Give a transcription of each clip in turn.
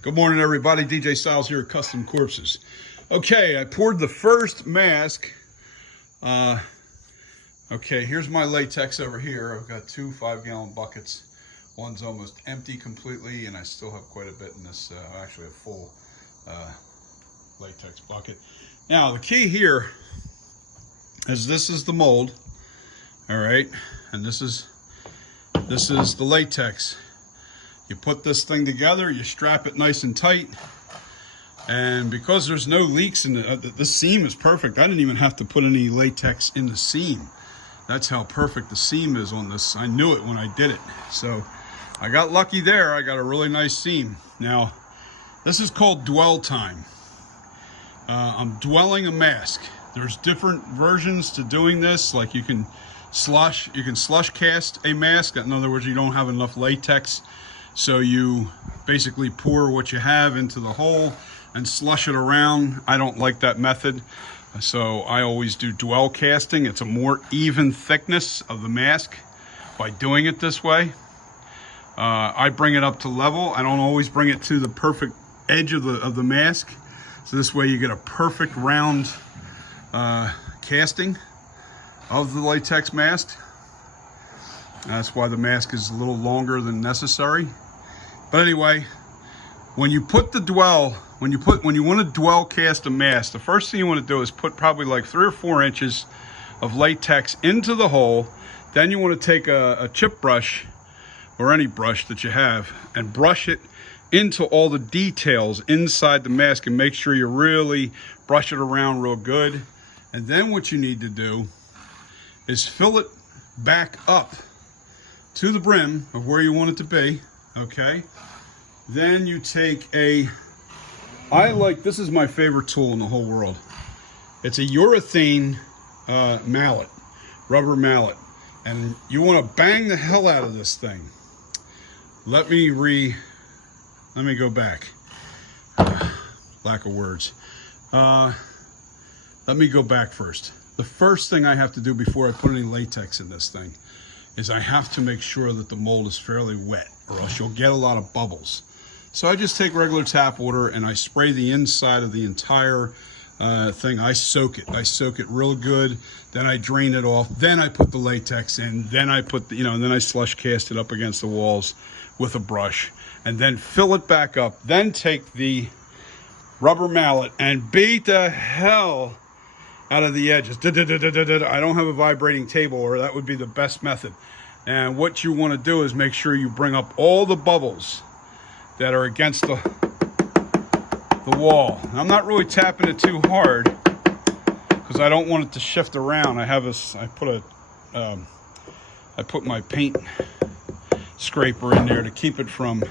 Good morning, everybody. DJ Styles here at Custom Corpses. Okay, I poured the first mask. Okay, here's my latex over here. I've got two 5-gallon buckets. One's almost empty completely, and I still have quite a bit in this, actually a full latex bucket. Now, the key here is this is the mold, all right, and this is the latex. You put this thing together, you strap it nice and tight, and because there's no leaks in the seam is perfect. I didn't even have to put any latex in the seam. That's how perfect the seam is on this. I knew it when I did it. So I got lucky there. I got a really nice seam. Now, this is called dwell time. I'm dwelling a mask. There's different versions to doing this. Like you can slush cast a mask. In other words, you don't have enough latex. So you basically pour what you have into the hole and slush it around. I don't like that method. So I always do dwell casting. It's a more even thickness of the mask by doing it this way. I bring it up to level. I don't always bring it to the perfect edge of the mask. So this way you get a perfect round casting of the latex mask. That's why the mask is a little longer than necessary. But anyway, when you put the dwell, when you want to dwell cast a mask, the first thing you want to do is put probably like 3 or 4 inches of latex into the hole. Then you want to take a chip brush or any brush that you have and brush it into all the details inside the mask and make sure you really brush it around real good. And then what you need to do is fill it back up to the brim of where you want it to be, okay? Then you take this is my favorite tool in the whole world. It's a urethane mallet, rubber mallet. And you want to bang the hell out of this thing. Let me go back. Lack of words. Let me go back first. The first thing I have to do before I put any latex in this thing is I have to make sure that the mold is fairly wet, or else you'll get a lot of bubbles. So I just take regular tap water and I spray the inside of the entire thing. I soak it real good. Then I drain it off. Then I put the latex in. Then I put and then I slush cast it up against the walls with a brush, and then fill it back up. Then take the rubber mallet and beat the hell out of the edges. I don't have a vibrating table, or that would be the best method. And what you want to do is make sure you bring up all the bubbles that are against the wall. I'm not really tapping it too hard because I don't want it to shift around. I put my paint scraper in there to keep it from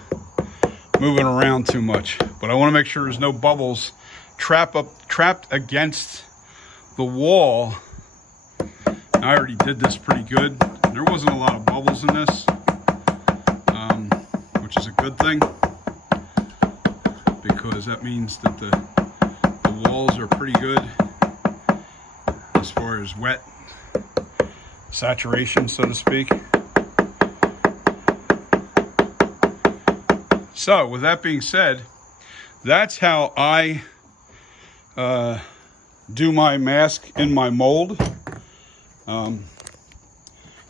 moving around too much. But I want to make sure there's no bubbles trapped against the wall. I already did this pretty good. There wasn't a lot of bubbles in this, which is a good thing, because that means that the walls are pretty good as far as wet saturation, so to speak. So with that being said, that's how I do my mask in my mold.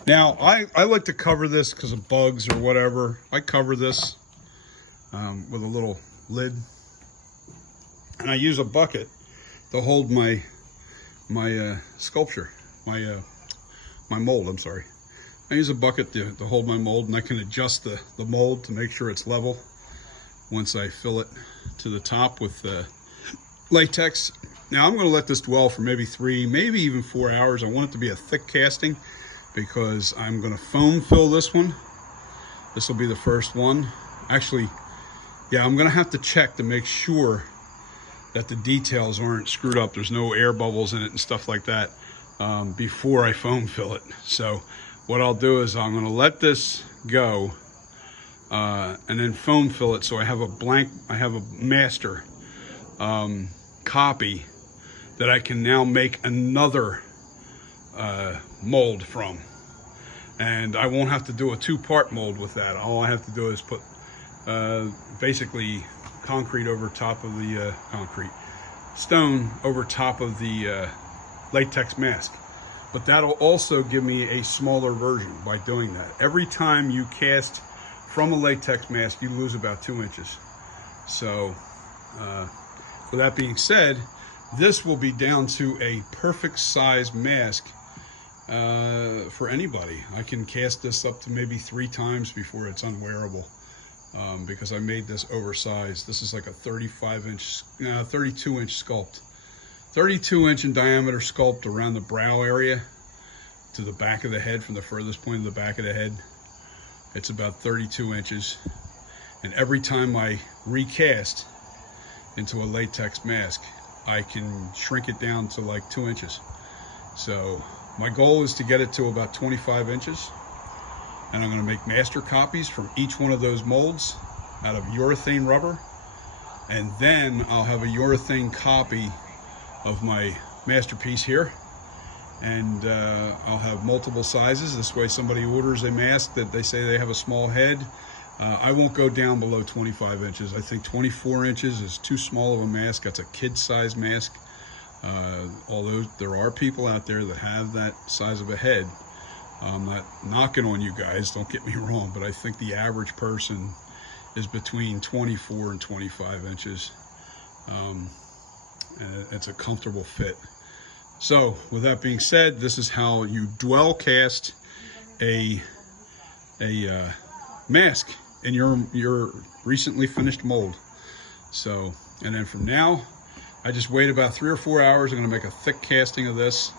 Now I like to cover this because of bugs or whatever. I cover this with a little lid, and I use a bucket to hold my sculpture, my mold. I'm sorry. I use a bucket to hold my mold, and I can adjust the mold to make sure it's level once I fill it to the top with latex. Now I'm going to let this dwell for maybe 3, maybe even 4 hours. I want it to be a thick casting because I'm going to foam fill this one. This will be the first one. Actually, yeah, I'm going to have to check to make sure that the details aren't screwed up. There's no air bubbles in it and stuff like that before I foam fill it. So what I'll do is I'm going to let this go and then foam fill it, so I have a master copy that I can now make another mold from. And I won't have to do a 2-part mold with that. All I have to do is put basically concrete over top of the stone over top of the latex mask. But that'll also give me a smaller version by doing that. Every time you cast from a latex mask, you lose about 2 inches. So with that being said, this will be down to a perfect size mask for anybody. I can cast this up to maybe 3 times before it's unwearable, because I made this oversized. This is like a 32-inch sculpt. 32-inch in diameter sculpt around the brow area to the back of the head, from the furthest point of the back of the head. It's about 32 inches. And every time I recast into a latex mask, I can shrink it down to like 2 inches. So my goal is to get it to about 25 inches. And I'm going to make master copies from each one of those molds out of urethane rubber. And then I'll have a urethane copy of my masterpiece here. And I'll have multiple sizes. This way somebody orders a mask that they say they have a small head, I won't go down below 25 inches. I think 24 inches is too small of a mask. That's a kid-size mask. Although there are people out there that have that size of a head. I'm not knocking on you guys, don't get me wrong, but I think the average person is between 24 and 25 inches. It's a comfortable fit. So with that being said, this is how you dwell cast a mask in your recently finished mold. So, and then from now, I just wait about 3 or 4 hours. I'm going to make a thick casting of this,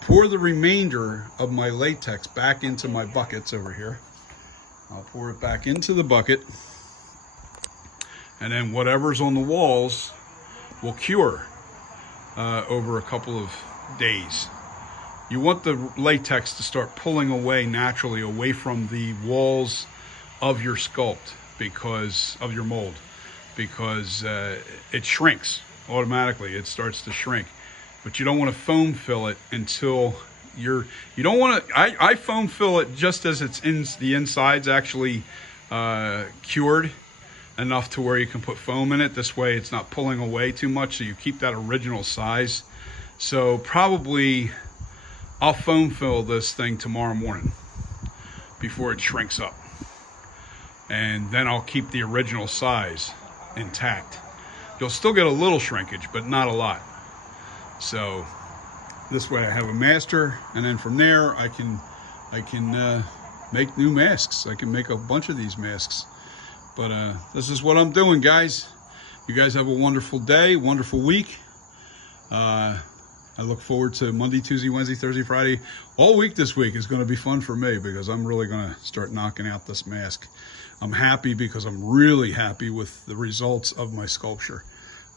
pour the remainder of my latex back into my buckets over here. I'll pour it back into the bucket, and then whatever's on the walls will cure over a couple of days. You want the latex to start pulling away naturally away from the walls of your sculpt, because of your mold, because it shrinks automatically. It starts to shrink, but you don't want to foam fill it until you don't want to. I foam fill it just as it's in the inside's actually cured enough to where you can put foam in it. This way it's not pulling away too much, so you keep that original size. So probably I'll foam fill this thing tomorrow morning before it shrinks up, and then I'll keep the original size intact. You'll still get a little shrinkage, but not a lot. So this way I have a master, and then from there I can make new masks. I can make a bunch of these masks. But this is what I'm doing, guys. You guys have a wonderful day, wonderful week. I look forward to Monday, Tuesday, Wednesday, Thursday, Friday. All week this week is going to be fun for me, because I'm really going to start knocking out this mask. I'm happy because I'm really happy with the results of my sculpture.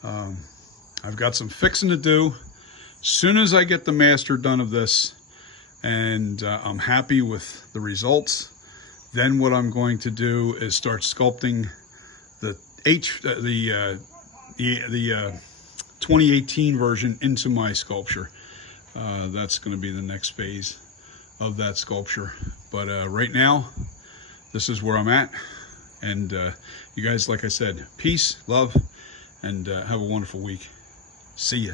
I've got some fixing to do. As soon as I get the master done of this, and I'm happy with the results, then what I'm going to do is start sculpting the 2018 version into my sculpture. That's going to be the next phase of that sculpture. But right now, this is where I'm at. And you guys, like I said, peace, love, and have a wonderful week. See ya.